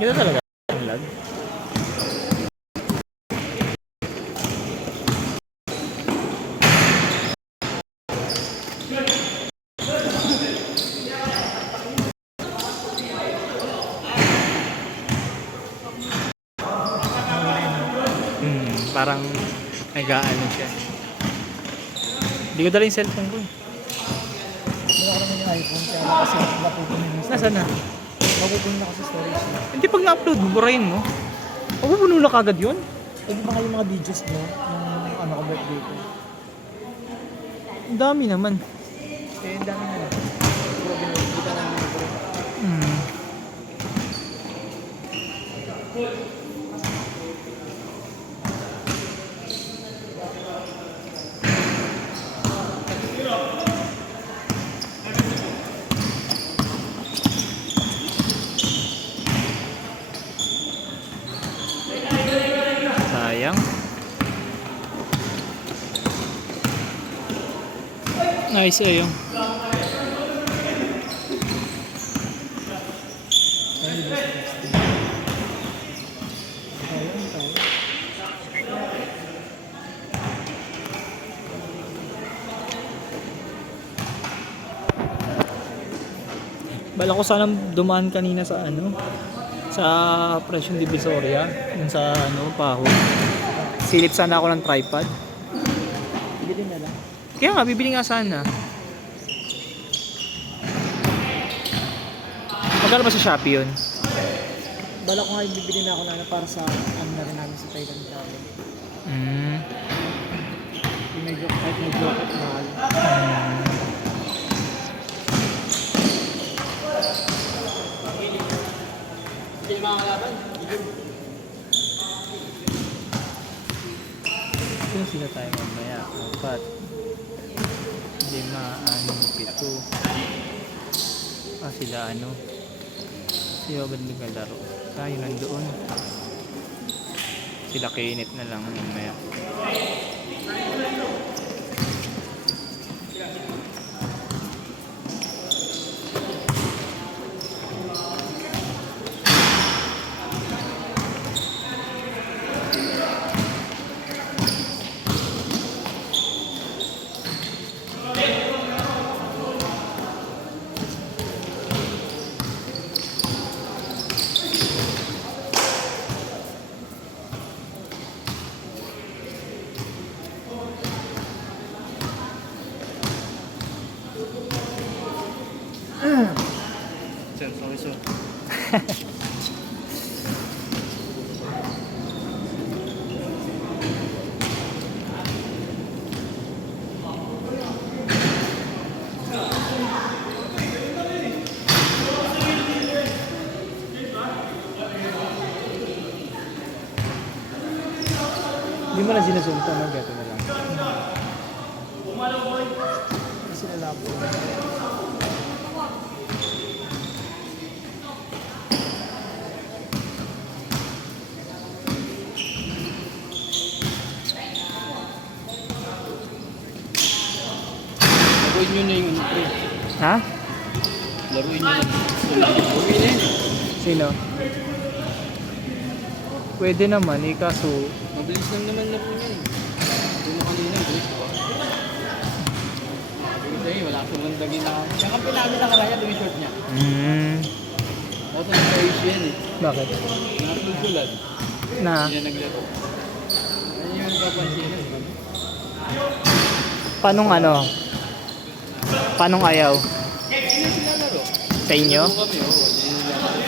Ganda talaga ang lag. Parang nag-aano siya. Hindi ko dala yung cellphone ko. Wala ko naman yung iPhone kaya kasi napupunin yung storage. Nasaan na? Napupunin na kasi storage na. Hindi, pag na-upload mo, burahin mo. Mapupuno na kagad yun. Pwede ba kayo mga videos mo ng ano ka birthday ko? Ang dami naman. Eh, ang dami na lang. Puro binibigita namin yung bro. Sayang. Nice eh yung. Bala ko sanang dumaan kanina sa ano, sa Presyon Divisoria, yun sa ano, Paho. Silip sana ako ng tripod. Bili na lang. Kaya nga, bibili nga sana. Magkano ba sa Shopee yun? Bala ko nga bibili na ako na para sa ano na rin namin sa Thailand travel. Yung medyo kahit medyo mahal. Hindi mga kalaban. Kung sila tayo mamaya, 4, 5, 6, 7. Sila ano, sila agad naglalaro. Tayo nandoon. Sila kainit na lang mamaya. Hindi mo na sinasum ito, no? Gato na lang. Kasi nalabo. Ha? Laruin nyo na. Okay na yun. Sino? Pwede naman eh, kaso Mabilis lang naman laro niya eh. Doon mo kanina, bilis ko. Sabi sa'yo, wala akong mandagin na. Yung kampi namin na karaya, yung short niya. Ako sa nag-ayos yan eh. bakit? Nakasusulat. Na? Hindi na naglaro. Ayun yung papansin yun. Panong ano? Panong ayaw? Hindi sila laro. Sa inyo? Laro kami, oo. Hindi nila laro.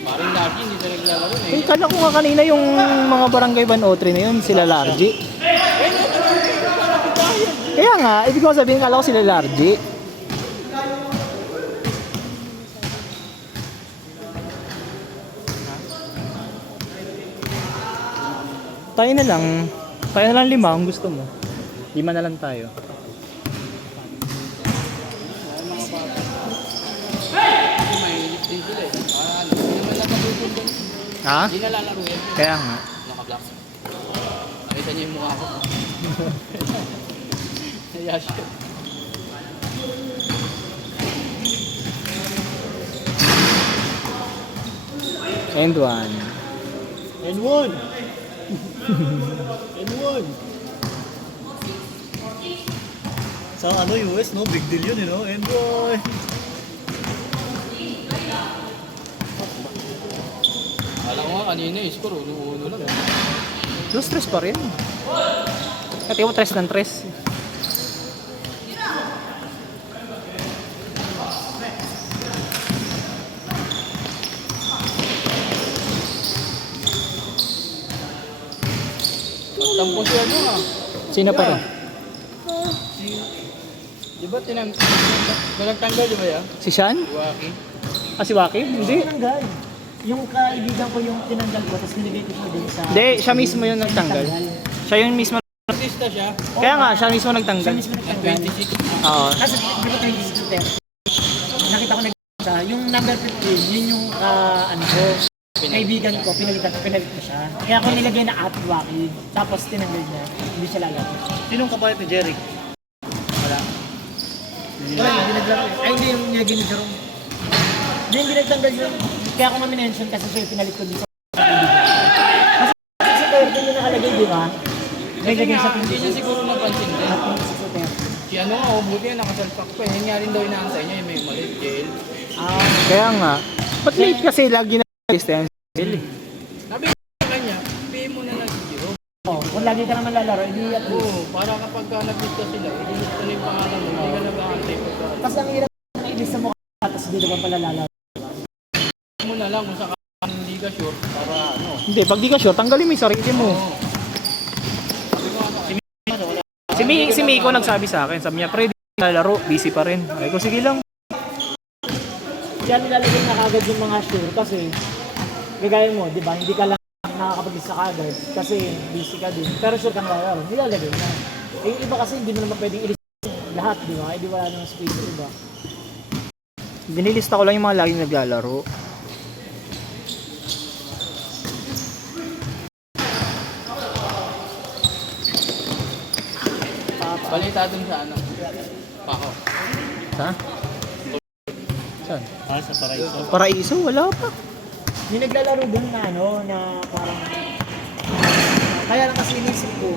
Parang lagi, hindi sila naglalaro na Eh, kala ko nga kanina yung mga barangay 103 na yun, sila Largy. Kaya nga, ibig ko sabihin, kala ko sila Largy. Tayo na lang. Tayo na lang 5 kung gusto mo. 5 na lang tayo. Kasi mahilig din sila eh. Ano, hindi naman lang matutunan doon. Ha? Hindi na lalaro yan. Kaya nga. Naka-black. Nakita niyo yung mukha ko. Kaya siya. And one. N1! N1! Sa ano, US, no? Big deal yun, you know? N-boy! Alam ko nga kanina yung score, uno lang. 2-3 pa rin. Kati mo 3 ng 3. Tampo siya ano ah. Sino pa rin? Di ba nagtanggal di ba yan? Si Sean? Iwaki. Ah, si Waki? Hindi. Tinanggal. Yung kaibigan ko yung tinanggal ko, tapos nilagay ko siya dun sa... Hindi, siya mismo yung nagtanggal. Siya yung mismo. Artista siya. Kaya nga, siya mismo Siya nagtanggal. mismo nagtanggal. 26. Oo. Kasi di ba tayo discuter? Nakita ko nagkita. Yung number 15, yun yung ano ko. Kaibigan ko, pinalit ko siya. Kaya ako nilagay na at Waki. Tapos tinanggal niya. Hindi siya lalaki. Sinong kapalit ni Jeric? Wala, hindi naglaro. Ay, hindi yung nilagay ni Jerome. Hindi nagtanggal yun. Kaya ako ma-mention kasi siya yung pinalit ko dito sa kaibigan. Kasi si Terry yung nakalagay, di ba? Kasi Naglagay nga, sa hindi niya siguro napansin din. At si Terry. Si ano nga, buti yan, nakasalpak pa eh. Yan nga rin daw inaantay niya, yung may maliit, jail. Kaya nga. Ba't late kasi lagi na distance? Sabi ko sa kanya, pay mo na lang si Jiro. Kung lagi ka naman lalaro, hindi at least. Oo, para kapag nag-lista sila, ililista na yung pangalan mo, hindi ka nag-aantay pagka. Tapos ang hirap na ilista mo ka, tapos hindi naman pala lalaro. Mo na lang kung saka hindi ka sure, para ano. Hindi, pag di ka sure, tanggalin mo yung sarili mo. Oo. Sabi ko nga sa kanya, Si Miko nagsabi sa akin, sabi niya, pre, di ka lalaro, busy pa rin. Ay ko, sige lang. Diyan nilalagay na kagad yung mga sure kasi gagaya mo, di ba? Hindi ka lang nakakapag-isa kagad kasi busy ka din. Pero sure ka na lalaro, nilalagay na. Eh, yung iba kasi hindi mo naman pwedeng ilista lahat, di ba? Hindi wala namang space, di ba? Binilista ko lang yung mga laging naglalaro. balita dun sa ano, Paho. Sa? Saan? Sa Paraiso. Paraiso? Wala pa. Yung naglalaro dun na ano, na parang... Kaya lang kasi inisip ko,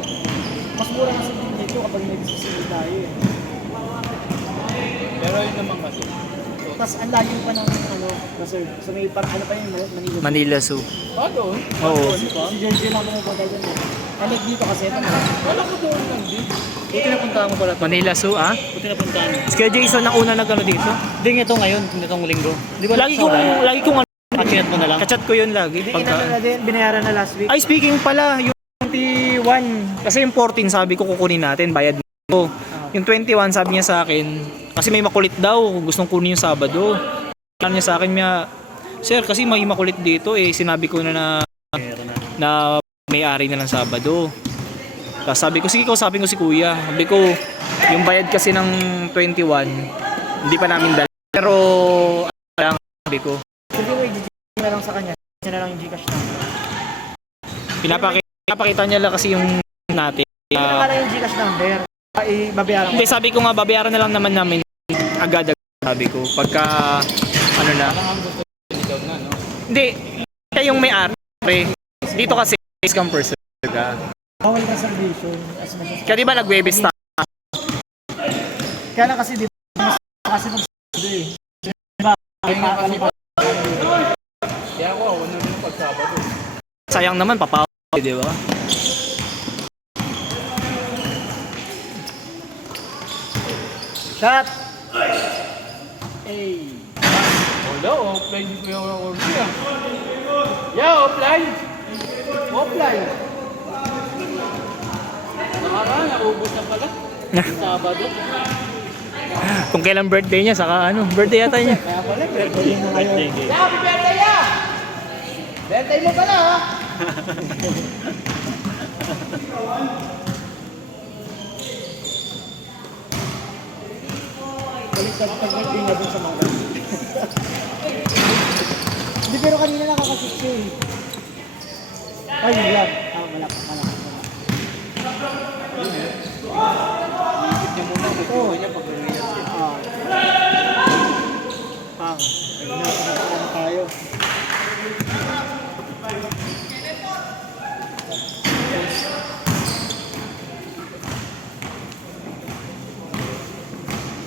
mas mura kasi dito kapag nag-sisili tayo eh. Pero yun naman kasi. Tapos ang layo pa ng ano, reserve. So may parang ano pa yun, Manila. Manila Zoo. Ah, doon? Oo. Si Jenji lang pumupunta dun eh. Balik dito kasi ito. Wala ko doon lang din. Buti napuntahan mo pala. Manila Zoo, ah? Buti napuntahan mo. Si Kuya Jason ang una nagano dito. Hindi ito ngayon, itong linggo. Di ba Lagi kong Kachinat mo na lang. kachat ko yun lagi. Hindi inano na din, binayaran na last week. Ay, speaking pala, yung 21, kasi yung 14 sabi ko kukunin natin, bayad ko. Yung 21 sabi niya sa akin, kasi may makulit daw, gustong kunin yung Sabado. Sabi niya sa akin, sir, kasi may makulit dito eh, sinabi ko na may-ari na ng Sabado. Tapos sabi ko, sige, kausapin ko si kuya. Sabi ko, yung bayad kasi ng 21, hindi pa namin dala. Pero, lang, sabi ko, Sige mo, i-GG na lang sa kanya. Siya na lang yung Gcash na. pinapakita niya lang kasi yung natin. Pinakala yung Gcash number. Babayaran ko. Hindi, sabi ko nga, babayaran na lang naman namin agad, sabi ko. Pagka, ano na. Ikaw na, no? Hindi, siya yung may-ari. Dito kasi, scam person ka. Bawal na subdivision. As much as... Kaya di ba nag-webis tayo? Kaya lang kasi di ba kasi nung eh. Diba? Kaya nga kasi kaya ako, ako na rin pagsabado. Sayang naman, papawag, di ba? Shot! Hey! Wala, offline di ko yung order ah. Yeah, offline! Offline! Nakaraan, naubos na pala. Yung Sabado. Kung kailan birthday niya, saka ano, birthday yata niya. Kaya pala, birthday mo ngayon. Yeah, happy birthday ya! Birthday mo pala ha! Baliktad pag birthday niya dun sa mga Hindi, pero kanina nakakasist siya eh. Ay, yan. Malak. Iisip niya muna, may tuwa niya pag gawin niya. Pang. Ayun tayo.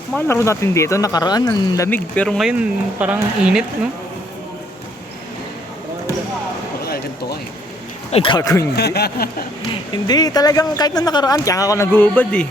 Mga laro natin dito, nakaraan, ang lamig. Pero ngayon, parang init, no? Wala, ganito ka eh. Ay, gago hindi. Hindi, talagang kahit na nakaraan, kaya nga ako nag-uubad eh.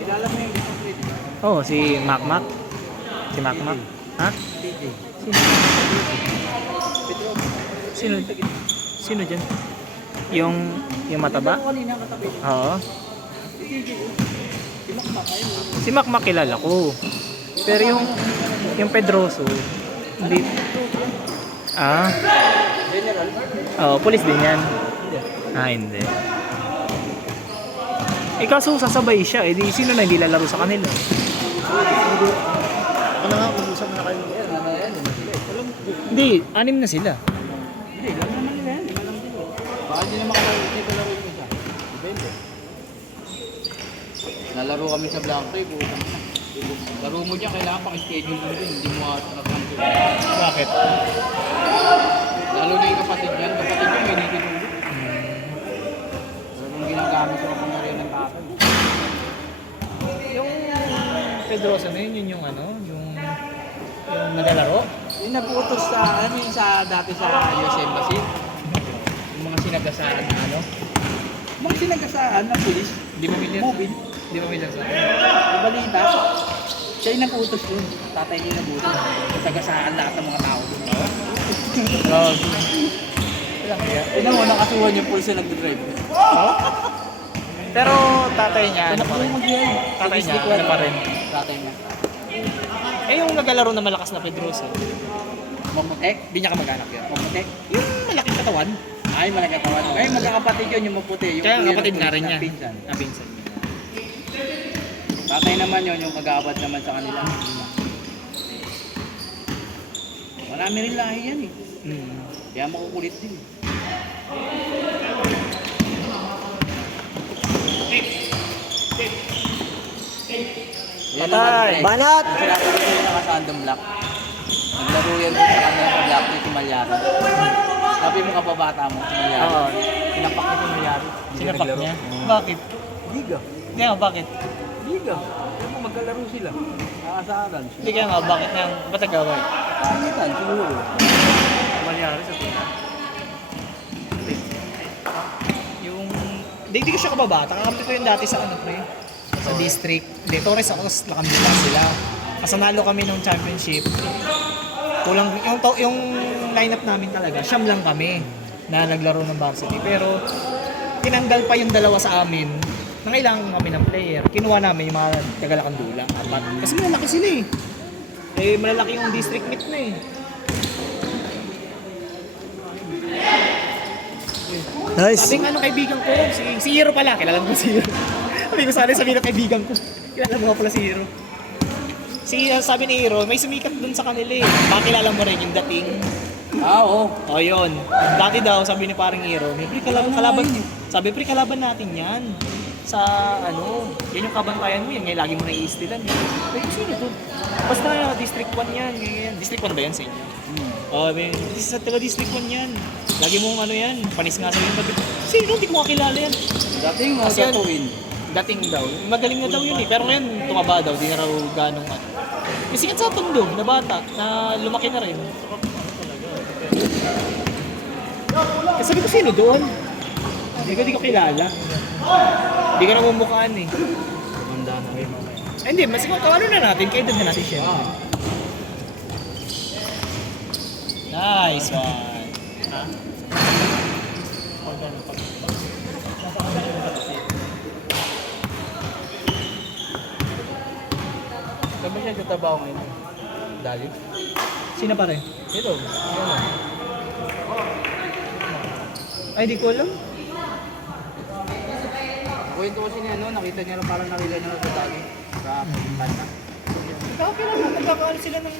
Kilala mo yung isang plate. Oh, si Macmac. Si Macmac. Ha? Sino? Sino dyan? Yung mataba? Kanina katabi. Oo. Si Macmac kilala ko. Pero yung Pedroso, hindi. Ah? General. Oo, police din yan. Ah, hindi. Eh kaso sasabay siya, eh di sino na hindi lalaro sa kanila? Ako na nga, mag-usap na kayo. Yan, ano yan, hindi sila eh. Alam mo, Hindi, 6 na sila. hindi, alam naman nila yan. Alam nila. Baka hindi naman kalaro, hindi kalaro yung isa. Depende. Nalaro kami sa Black Tree, buo. Laro mo dyan, kailangan pang-schedule mo din. Hindi mo nakakampi. Bakit? Lalo na yung kapatid yan. Kapatid yan, may nititulog. Pero nung ginagamit ko kung nariyan ng tatay. Yung Pedroso na yun, yung ano, yung naglalaro? Yung naputos sa, ano yung sa dati sa US Embassy. Yung mga sinagasaan na ano. Mga sinagasaan ng pulis. Hindi mo million. Mobile. Hindi mo million sa Yung balita. Siya yung naputos yun. Tatay ko yung naputos. Nasagasaan lahat ng mga tao dun. Oh. Ina mo, nakasuhan yung pulis na nagdadrive. Pero tatay niya, ano pa rin? mag-yan. Tatay niya, ano pa rin? Tatay niya. Eh yung naglalaro na malakas na Pedroso, Mamutek. hindi niya kamag-anak yun. Mamutek. Yung malaking katawan. Ay, malagatawan. Ay, magkakapatid yun, yung maputi. Yung Kaya kuya kapatid ng nga rin pulis niya. na Pinsan. Ah, pinsan. Tatay naman yun, yung kagabad naman sa kanila. Marami rin lahi yan eh. Hmm. Kaya makukulit din. Yan Patay! Banat! Sila ko rin yung nakasandom black. Naglaro yan sa kanila sa black ni si Malyari. Sabi mo kababata mo, si Malyari. Oo. Sinapak niya si Malyari. Sinapak niya? Bakit? Liga. Hindi nga, bakit? Liga. Kaya mo magkalaro sila. Nakasaaran. Hindi kaya nga, bakit nga? Ba't nagaway? Pangitan, siguro. Malyari sa tina. Yung... Hindi ko siya kababata. Kakampi ko yung dati sa ano pre. Sa district. Hindi, Torres ako, tapos lakambitan sila. Kasi nalo kami nung championship. Kulang, yung lineup namin talaga, siyam lang kami na naglaro ng varsity. Pero tinanggal pa yung dalawa sa amin. Nangailangan kami ng player. Kinuha namin yung mga tagalakandula. Apat. Kasi malalaki sila eh. Eh, malalaki yung district meet na eh. Nice. Sabi ng ano kaibigan ko, si Hero pala, kilala mo si Hero. Sabi ko sana sabi ng kaibigan ko, kilala mo pala si Hero. Sabi ni Hero, may sumikat dun sa kanila eh. Baka kilala mo rin yung dating. Oo. O yun. Dati daw, sabi ni parang Hero, may pre kalaban. Sabi pre kalaban natin yan. Sa ano, yan yung kabantayan mo yan. Ngayon lagi mo naiistilan. Ay, sino to? Basta District 1 yan. Ganyan. District 1 ba yan sa inyo? Sa taga District 1 yan. Lagi mong ano yan, panis nga sa yung pag... Sino? Hindi ko makilala yan. Dating mo, Kasi yan, gatuin. dating daw. Magaling na daw yun eh. Pero ngayon, tumaba daw. Di na raw ganong ano. Kasi sikat sa Tondo, na bata, na lumaki na rin. Kasi sabi ko, sino doon? Hindi ko kilala. Hindi ko na mumukhaan eh. Manda na rin. Hindi, mas ano na natin, kaedad na natin siya. Nice one. Ha? Sabi siya tatabaw ngayon. Dali. Sino pa rin? Ito. Ay, di ko alam. Kwento kasi niya, no? Nakita niya lang parang nakita niya lang sa dali. Sa kanta. Kakilala, nagkakaano sila ng...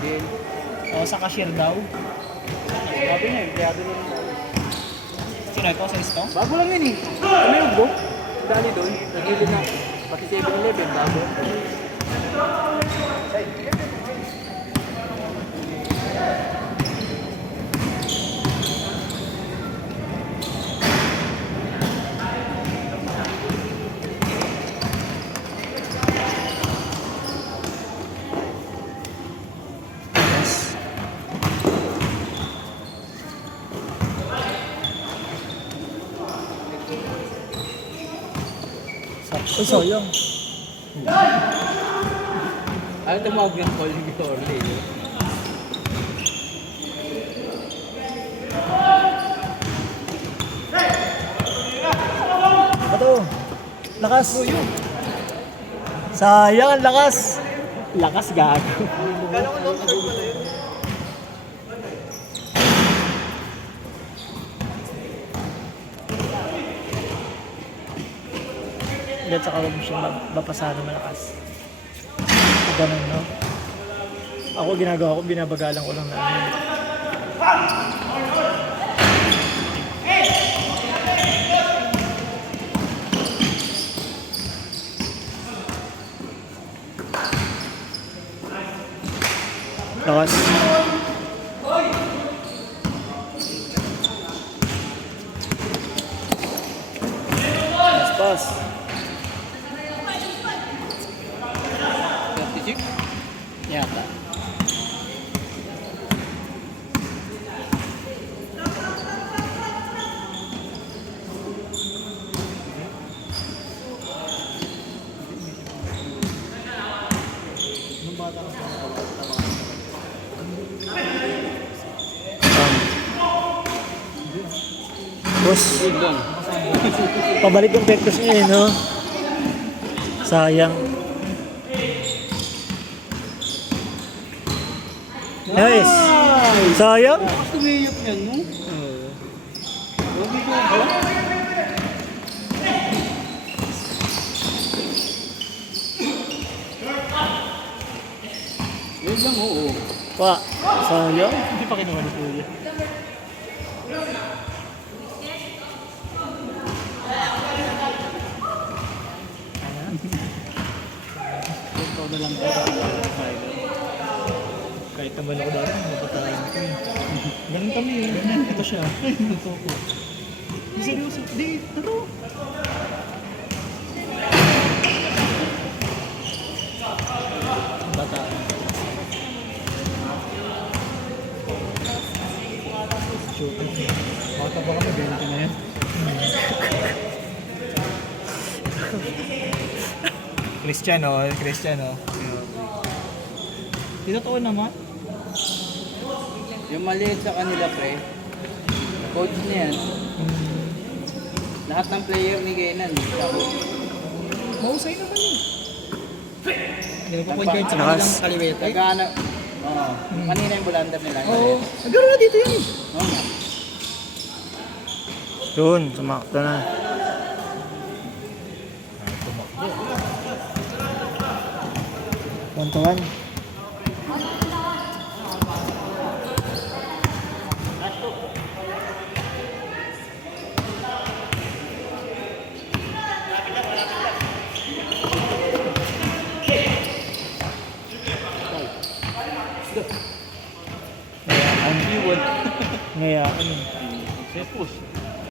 Then, O, sa cashier daw. sabi niya, empleyado lang. Sino ito? Sa isto? Bago lang yun eh. Kami yung go. Dali doon. Nagilid na. Pati 7-Eleven, bago. Ay, sayang. Ano tumawag yung call ni Orly? Ato. Lakas. Sayang, ang lakas. Lakas gago. At saka huwag mo siyang mapasa na malakas. Ganun, no? Ako ginagawa ko, binabagalan ko lang na ano. Lakas. Pas. 36? Yata. Boss, Good lang. pabalik yung pectus niya eh, no? Sayang. Nice! Sayang? Mas tumiyot niyan, no? Huwag ito ako. Yun lang, oo. Pa, sayang? Hindi pa kinuha ni Kuya. Ikaw na lang kahit naman ako dati, mapatayin ko eh. Ganun kami eh. Ganun. Ito siya. Ito ko. Seryoso. Di, ito. Bata. Bata pa kami, 20 na yan. Christian oh. Di totoo naman. Yung maliit sa kanila, pre. Coach niya yan. Lahat ng player ni Kenan. Mahusay naman yun. Hindi ko point guard sa kanilang kaliwete. Nagkana. Oo. Kanina yung bulandar nila. Oo. Nagkaroon na dito yun eh. Oo nga. Yun, sumakto na. One to one. Iwan. Ngayaan. Push.